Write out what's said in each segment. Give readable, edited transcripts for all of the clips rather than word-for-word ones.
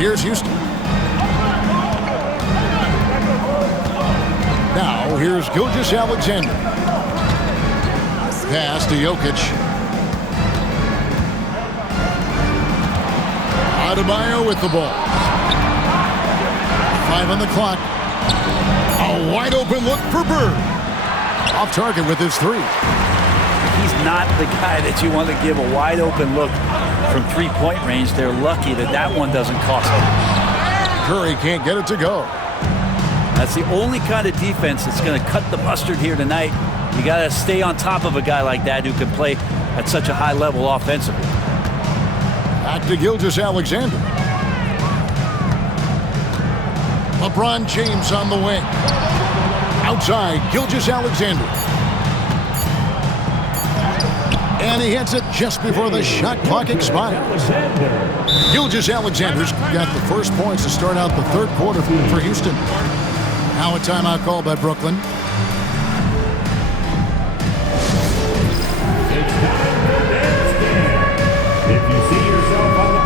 here's Houston. Now here's Gilgeous-Alexander. Pass to Jokic. Adebayo with the ball. 5 on the clock. A wide open look for Bird. Off target with his 3. He's not the guy that you want to give a wide open look from three-point range. They're lucky that that one doesn't cost them. Curry can't get it to go. That's the only kind of defense that's going to cut the mustard here tonight. You got to stay on top of a guy like that who can play at such a high level offensively. Back to Gilgeous-Alexander. LeBron James on the wing. Outside, Gilgeous-Alexander. And he hits it just before the shot clock expires. Gilgeous-Alexander's got the first points to start out the third quarter for Houston. Now a timeout called by Brooklyn. It's time for Dance Game. If you see yourself on the...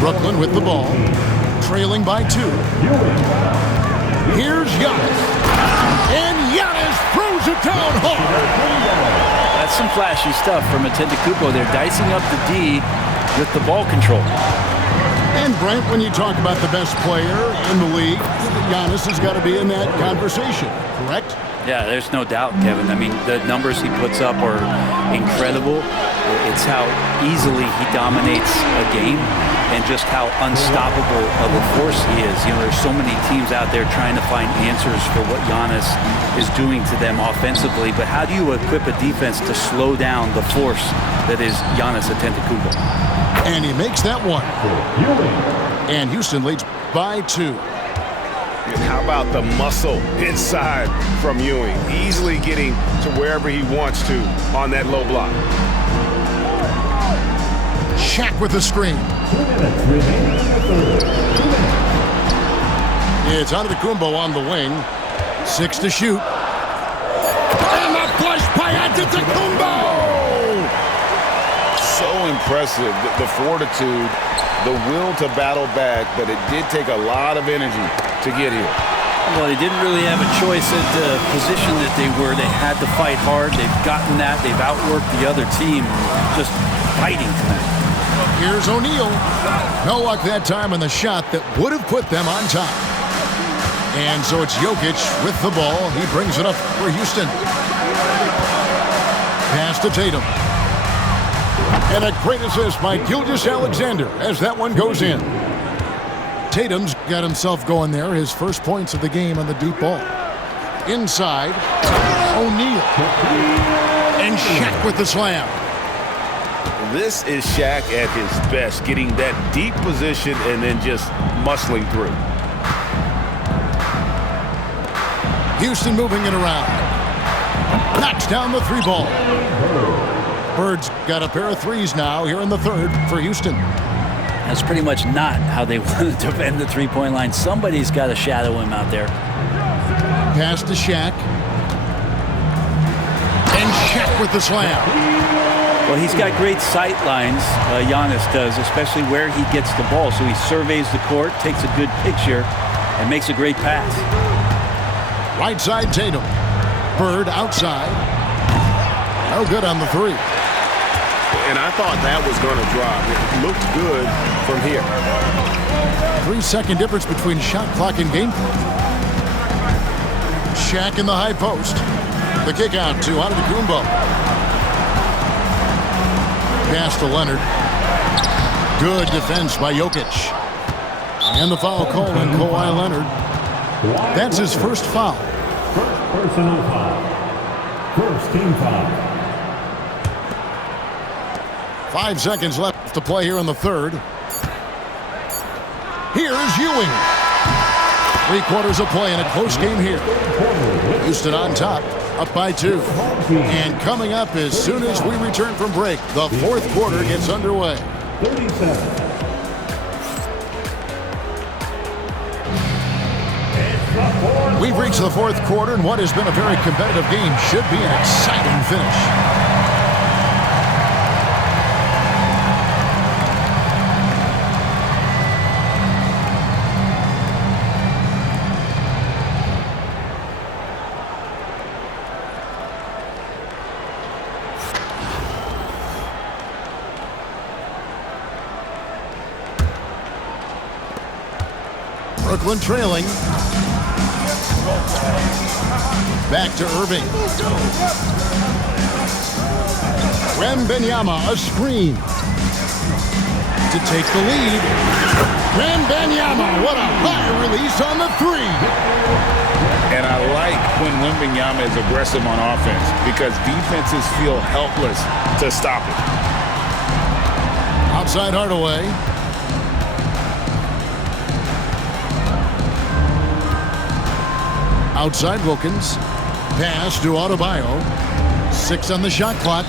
Brooklyn with the ball, trailing by 2. Here's Giannis. And Giannis throws it down hard. That's some flashy stuff from Antetokounmpo. They're dicing up the D with the ball control. And Brent, when you talk about the best player in the league, Giannis has got to be in that conversation, correct? Yeah, there's no doubt, Kevin. I mean, the numbers he puts up are incredible. It's how easily he dominates a game and just how unstoppable of a force he is. You know, there's so many teams out there trying to find answers for what Giannis is doing to them offensively, but how do you equip a defense to slow down the force that is Giannis Antetokounmpo? And he makes that one. And Houston leads by 2. And how about the muscle inside from Ewing, easily getting to wherever he wants to on that low block. Shaq with the screen. 2 minutes remaining in the third. 2 minutes. It's Antetokounmpo on the wing. 6 to shoot. And the flush by Antetokounmpo! So impressive, the fortitude, the will to battle back, but it did take a lot of energy to get here. Well, they didn't really have a choice at the position that they were. They had to fight hard. They've gotten that. They've outworked the other team. Just fighting tonight. Here's O'Neal. No luck that time on the shot that would have put them on top. And so it's Jokic with the ball. He brings it up for Houston. Pass to Tatum. And a great assist by Gilgeous-Alexander as that one goes in. Tatum's got himself going there. His first points of the game on the Duke ball. Inside, O'Neal. And Shaq with the slam. This is Shaq at his best, getting that deep position and then just muscling through. Houston moving it around. Knocks down the 3 ball. Bird's got a pair of 3s now here in the third for Houston. That's pretty much not how they want to defend the three-point line. Somebody's got to shadow him out there. Pass to Shaq. And Shaq with the slam. Well, he's got great sight lines, Giannis does, especially where he gets the ball. So he surveys the court, takes a good picture, and makes a great pass. Right side Tatum. Bird outside. No good on the 3. And I thought that was going to drop. It looked good from here. 3-second difference between shot clock and game clock. Shaq in the high post. The kick out to Antetokounmpo. Pass to Leonard. Good defense by Jokic. And the foul call on Kawhi Leonard. That's his first foul. First personal foul. First team foul. 5 seconds left to play here in the third. Here's Ewing. 3 quarters of play in a close game here. Houston on top, up by 2. And coming up as soon as we return from break, the 4th quarter gets underway. 37. We've reached the 4th quarter, and what has been a very competitive game should be an exciting finish. Brooklyn trailing. Back to Irving. Wembanyama, a screen. To take the lead. Wembanyama, what a high release on the 3. And I like when Wembanyama is aggressive on offense because defenses feel helpless to stop it. Outside Hardaway. Outside Wilkins. Pass to Adebayo. 6 on the shot clock.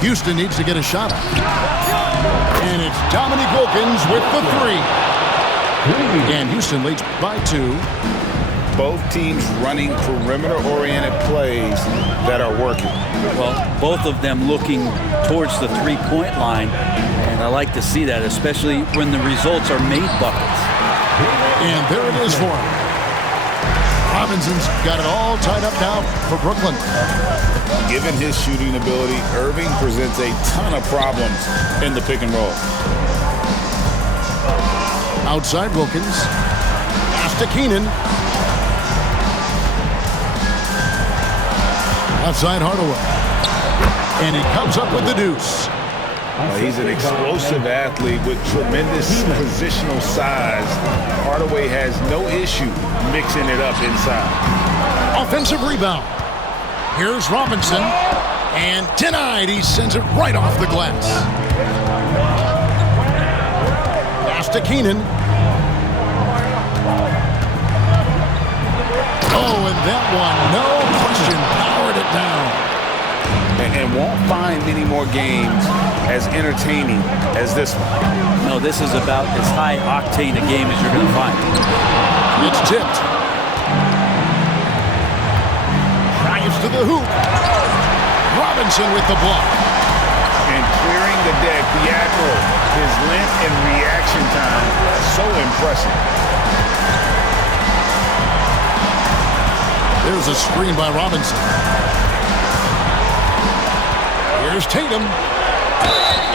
Houston needs to get a shot up. And it's Dominique Wilkins with the 3. And Houston leads by 2. Both teams running perimeter-oriented plays that are working. Well, both of them looking towards the three-point line, and I like to see that, especially when the results are made buckets. And there it is for him. Robinson's got it all tied up now for Brooklyn. Given his shooting ability, Irving presents a ton of problems in the pick and roll. Outside Wilkins. Pass to Keenan. Outside Hardaway. And he comes up with the deuce. He's an explosive athlete with tremendous positional size. Hardaway has no issue mixing it up inside. Offensive rebound. Here's Robinson. And denied. He sends it right off the glass. Pass to Keenan. Oh, and that one, no question, powered it down. And won't find many more games as entertaining as this one. No, this is about as high-octane a game as you're going to find. It's tipped. Drives to the hoop. Robinson with the block. And clearing the deck, the Admiral, his length and reaction time, so impressive. There's a screen by Robinson. Here's Tatum.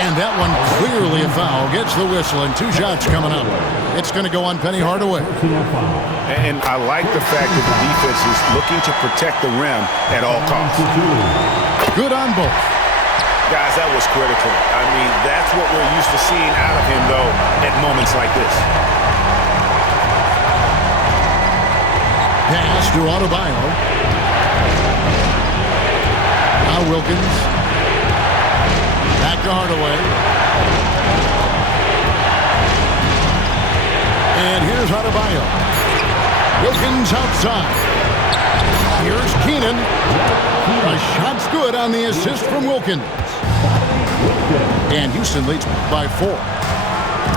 And that one clearly a foul. Gets the whistle and 2 shots coming up. It's going to go on Penny Hardaway. And I like the fact that the defense is looking to protect the rim at all costs. Good on both. Guys, that was critical. I mean, that's what we're used to seeing out of him, though, at moments like this. Pass to Adebayo. Now Wilkins. Back to Hardaway. And here's Adebayo. Wilkins outside. Here's Keenan. A shot's good on the assist from Wilkins. And Houston leads by 4.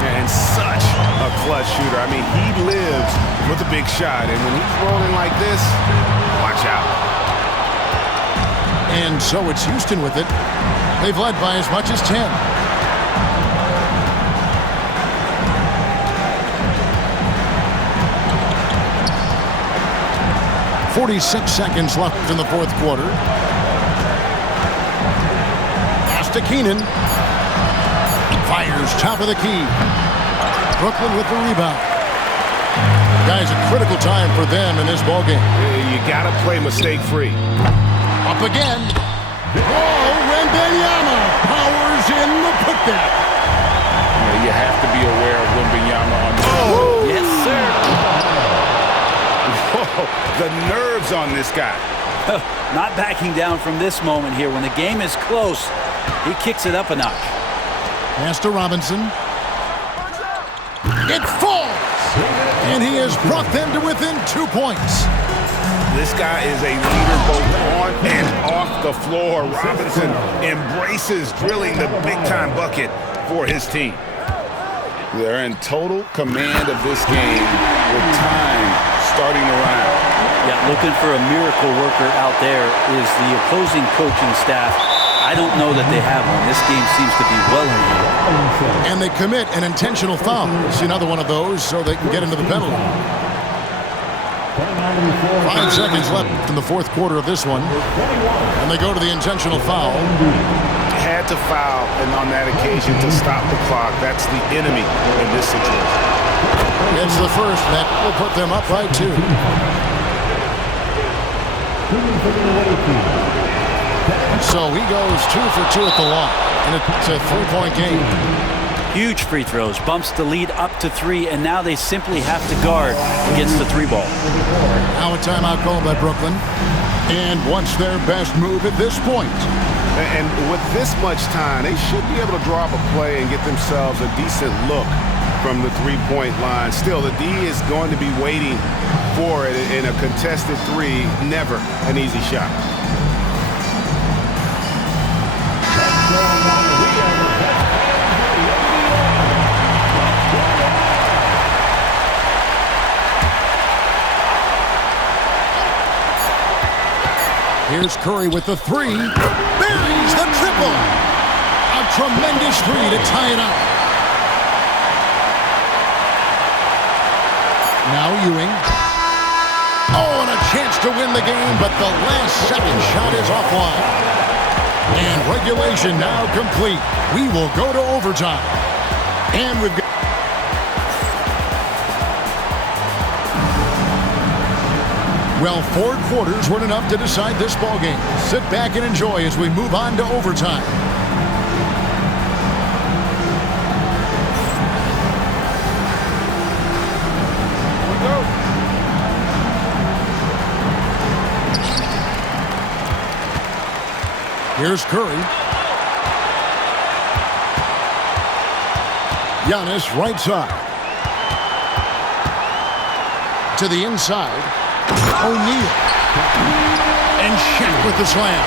And such a clutch shooter. I mean, he lives with a big shot. And when he's rolling like this, watch out. And so it's Houston with it. They've led by as much as 10. .46 seconds left in the 4th quarter. Pass to Keenan. Fires top of the key. Brooklyn with the rebound. Guys, a critical time for them in this ballgame. You got to play mistake-free. Up again. Oh, Wembanyama powers in the putback. You have to be aware of Wembanyama on this. Oh, Yes, sir. whoa, the nerves on this guy. Not backing down from this moment here. When the game is close, he kicks it up a notch. Pass to Robinson. It falls. And he has brought them to within 2 points. This guy is a leader both on and off the floor. Robinson embraces drilling the big-time bucket for his team. They're in total command of this game with time starting to run out. Yeah, looking for a miracle worker out there is the opposing coaching staff. I don't know that they have one. This game seems to be well in hand. And they commit an intentional foul. See another one of those so they can get into the penalty. 5 seconds left in the fourth quarter of this one. And they go to the intentional foul. Had to foul, and on that occasion to stop the clock. That's the enemy in this situation. It's the first that will put them up by 2. So he goes 2 for 2 at the line, and it's a 3-point game. Huge free throws, bumps the lead up to 3, and now they simply have to guard against the 3-ball. Now a timeout called by Brooklyn. And what's their best move at this point? And with this much time, they should be able to draw up a play and get themselves a decent look from the three-point line. Still, the D is going to be waiting for it in a contested 3. Never an easy shot. Here's Curry with the 3. Buries the triple. A tremendous 3 to tie it up. Now Ewing. Oh, and a chance to win the game, but the last second shot is offline. And regulation now complete. We will go to overtime. And we've got... Well, 4 quarters weren't enough to decide this ballgame. Sit back and enjoy as we move on to overtime. Here's Curry. Giannis right side. To the inside. O'Neal. And Shaq with the slam.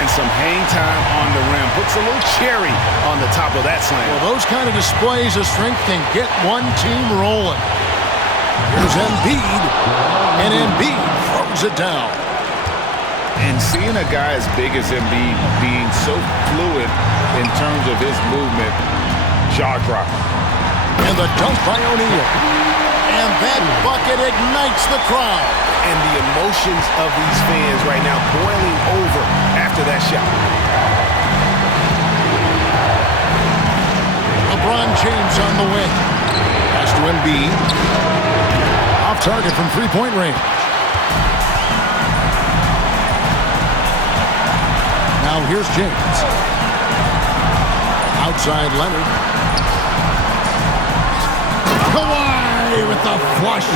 And some hang time on the rim. Puts a little cherry on the top of that slam. Well, those kind of displays of strength can get one team rolling. Here's Embiid. And Embiid throws it down. And seeing a guy as big as Embiid being so fluid in terms of his movement, jaw-dropping. And the dunk by O'Neal. And that bucket ignites the crowd. And the emotions of these fans right now boiling over after that shot. LeBron James on the wing. Pass to Embiid. Off target from three-point range. Now here's James. Outside Leonard. Kawhi with the flush.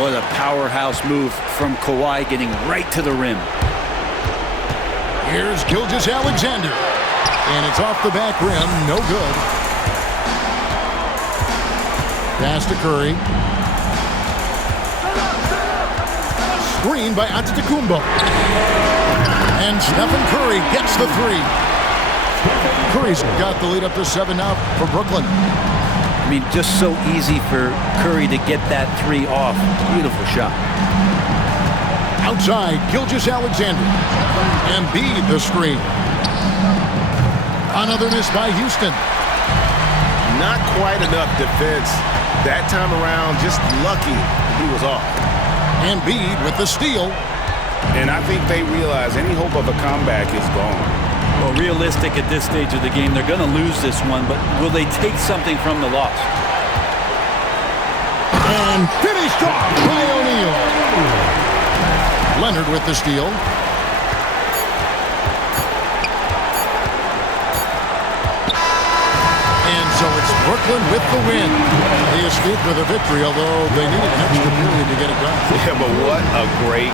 What a powerhouse move from Kawhi, getting right to the rim. Here's Gilgeous-Alexander. And it's off the back rim. No good. Pass to Curry. Screen by Antetokounmpo. And Stephen Curry gets the 3. Curry's got the lead up to 7 now for Brooklyn. I mean, just so easy for Curry to get that 3 off. Beautiful shot. Outside, Gilgeous-Alexander. Embiid the screen. Another miss by Houston. Not quite enough defense that time around. Just lucky he was off. Embiid with the steal. And I think they realize any hope of a comeback is gone. Well, realistic at this stage of the game, they're going to lose this one, but will they take something from the loss? And finished off by O'Neal. Leonard with the steal. And so it's Brooklyn with the win. They escaped with a victory, although they needed an extra period to get it done. Yeah, but what a great